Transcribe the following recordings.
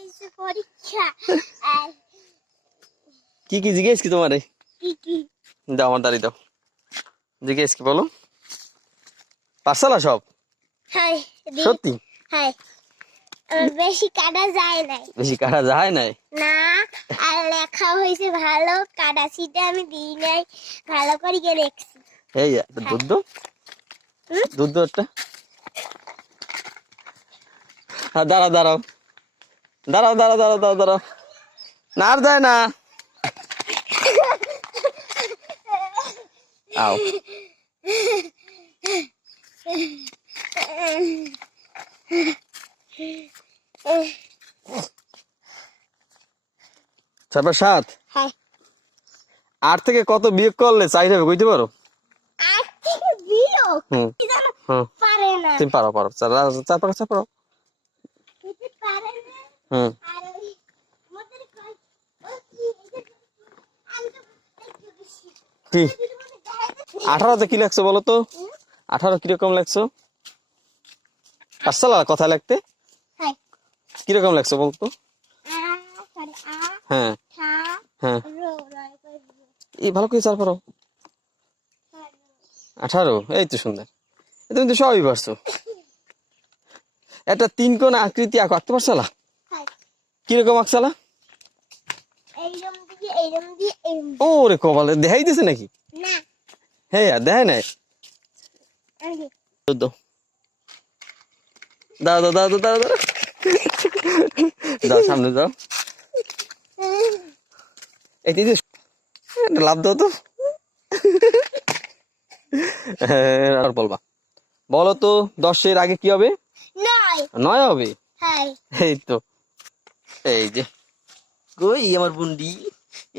হইছে পরীক্ষা কি কি জিজ্ঞেস কি তোমারে কি দাও আমার দাঁড়ি দাও জিজ্ঞেস কি বলো পাঠশালা সব হাই সত্যি হাই বেশি কাটা যায় নাই বেশি কাটা যায় নাই না আর লেখা হয়েছে ভালো কাটা সিটে আমি দিই নাই ভালো করে গিয়ে লিখছি এই দুধ দুধ একটা হ্যাঁ দাঁড়াও দাঁড়াও দাঁড়াও দাঁড়াও দাঁড়াও দাঁড়াও দাঁড়াও না আর দেয় না আও তারপর 7 হ্যাঁ 8 থেকে কত বিয়োগ করলে চাই হবে কইতে পারো 8 থেকে বিয়োগ পারে না তুমি পারো পারো চার পারো কিছু পারে না আর ওই মোদের কই কি 18 তে কি লাগছে বলো তো 18 কিরকম লাগছো আসলে কথা লাগতে হ্যাঁ কিরকম লাগছে বলতো হ্যাঁ হ্যাঁ এই ভালো করে চার পারো 18 এই তো সুন্দর তুমি তো সবই পারছো একটা 3 কোণ আকৃতি আঁকতে পারছালা কিরকম আঁকছালা ওরে কপালে দেখাই দিছে নাকি না হ্যাঁ দেখাই নাই দাও দাও দাও দাও দাও দাও সামনে যাও এই দিদি লাভ দাও তো আর বলবা বলো তো 10 এর আগে কি হবে 9 হবে এই তো এই যে কই আমার বুন্ডি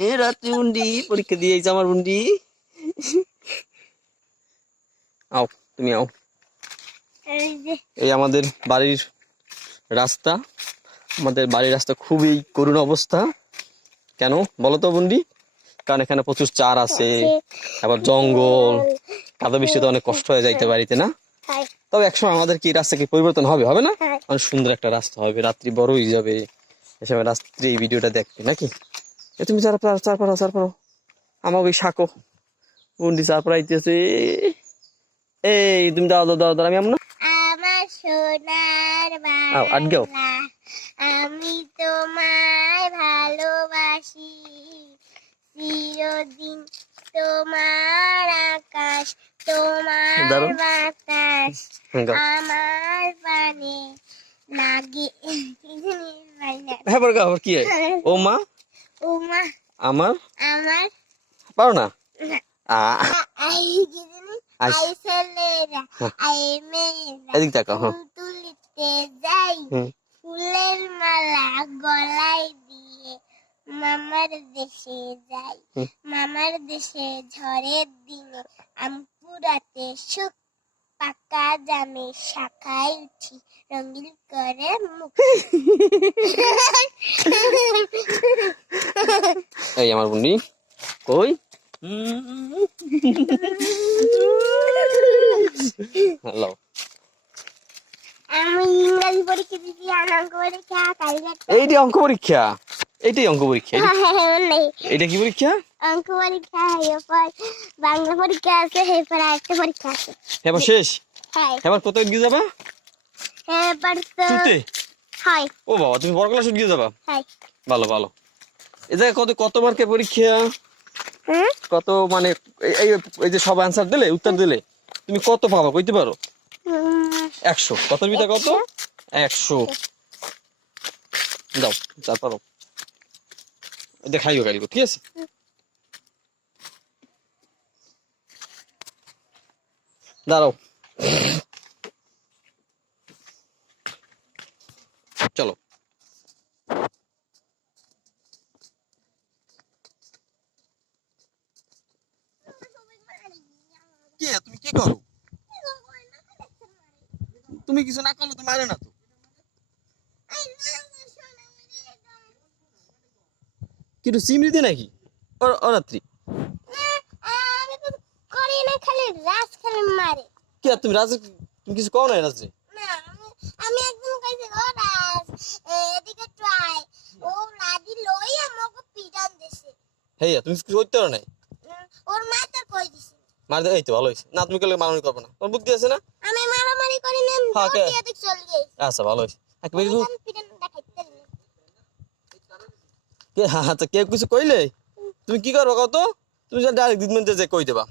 এ রাত্রি বুন্ডি পরীক্ষা দিয়ে আমার বুন্ডি আও তুমি আও এই আমাদের বাড়ির রাস্তা খুবই করুণ অবস্থা কেন বলো তো বুন্ডি কারণ এখানে প্রচুর চার আছে আবার জঙ্গল কাদা বৃষ্টিতে অনেক কষ্ট হয়ে যাইতে বাড়িতে না তবে একসময় আমাদের কি রাস্তা কি পরিবর্তন হবে হবে না অনেক সুন্দর একটা রাস্তা হবে রাত্রি বড় হয়ে যাবে এসময় রাত্রি এই ভিডিওটা দেখবে নাকি তুমি চার পারো আমাকে ওই শাকো বুন্ডি চার পাড়াইতেছে এই তুমি দাও দাও দাও আমি আমনা আমার সোনার আটগাও আমি তোমায় ভালোবাসি চিরদিন তোমার আকাশ তোমার বাতাস আমার পানে লাগে হ্যাঁ বর্গা কি ও মা আমার পারো না এদিক তাকাও তুলিতে যাই ফুলের মালা গলায় দিয়ে মামার দেশে যাই মামার দেশে ঝড়ের দিনে আমপুরাতে সুখ পাকা জামে শাখায় উঠি রঙিন করে মুখ এই আমার বুন্ডি কই হ্যালো আমি ইংরেজি পরীক্ষা দিছি আর অঙ্ক পরীক্ষা এইটাই অঙ্ক পরীক্ষা এটা কি পরীক্ষা অঙ্ক পরীক্ষা এরপর বাংলা পরীক্ষা আছে এরপর আরেকটা পরীক্ষা আছে এবার শেষ হ্যাঁ এবার কত গিয়ে যাবা এরপর তো চুতে হয় ও বাবা তুমি বড় ক্লাস গিয়ে যাবা হ্যাঁ ভালো ভালো এই জায়গায় কত মার্কের পরীক্ষা কত মানে এই যে সব অ্যান্সার দিলে উত্তর দিলে তুমি কত পাবা কইতে পারো 100 কত ভিতরে কত 100 দাও চার পারো দেখাইও গাড়ি ঠিক আছে দাঁড়াও চলো তুমি কি করো তুমি কিছু না করলে তো মারে না তো কিন্তু সিমরিতে নাকি রাত্রি কি তুমি রাজ তুমি কিছু কও না রাত্রি আমি একদম কইছি ও রাজ এদিকে ট্রাই হেই তুমি কিছু করতে পারো নাই ওর মা তো কই দিছে মার এই তো ভালো হয়েছে না তুমি কেলে মারামারি করবে না তোমার বুদ্ধি আছে না আমি মারামারি করি না হ্যাঁ, কে? দৌড়িয়ে দেখ চল গেই আচ্ছা ভালো হয়েছে একবার আমি পিটান দেখাইতে পারি না। কে হ্যাঁ আচ্ছা কেউ কিছু কইলে তুমি কি করবো কত তুমি ডাইরেক্ট দিদমেন্টে যে কই দেবা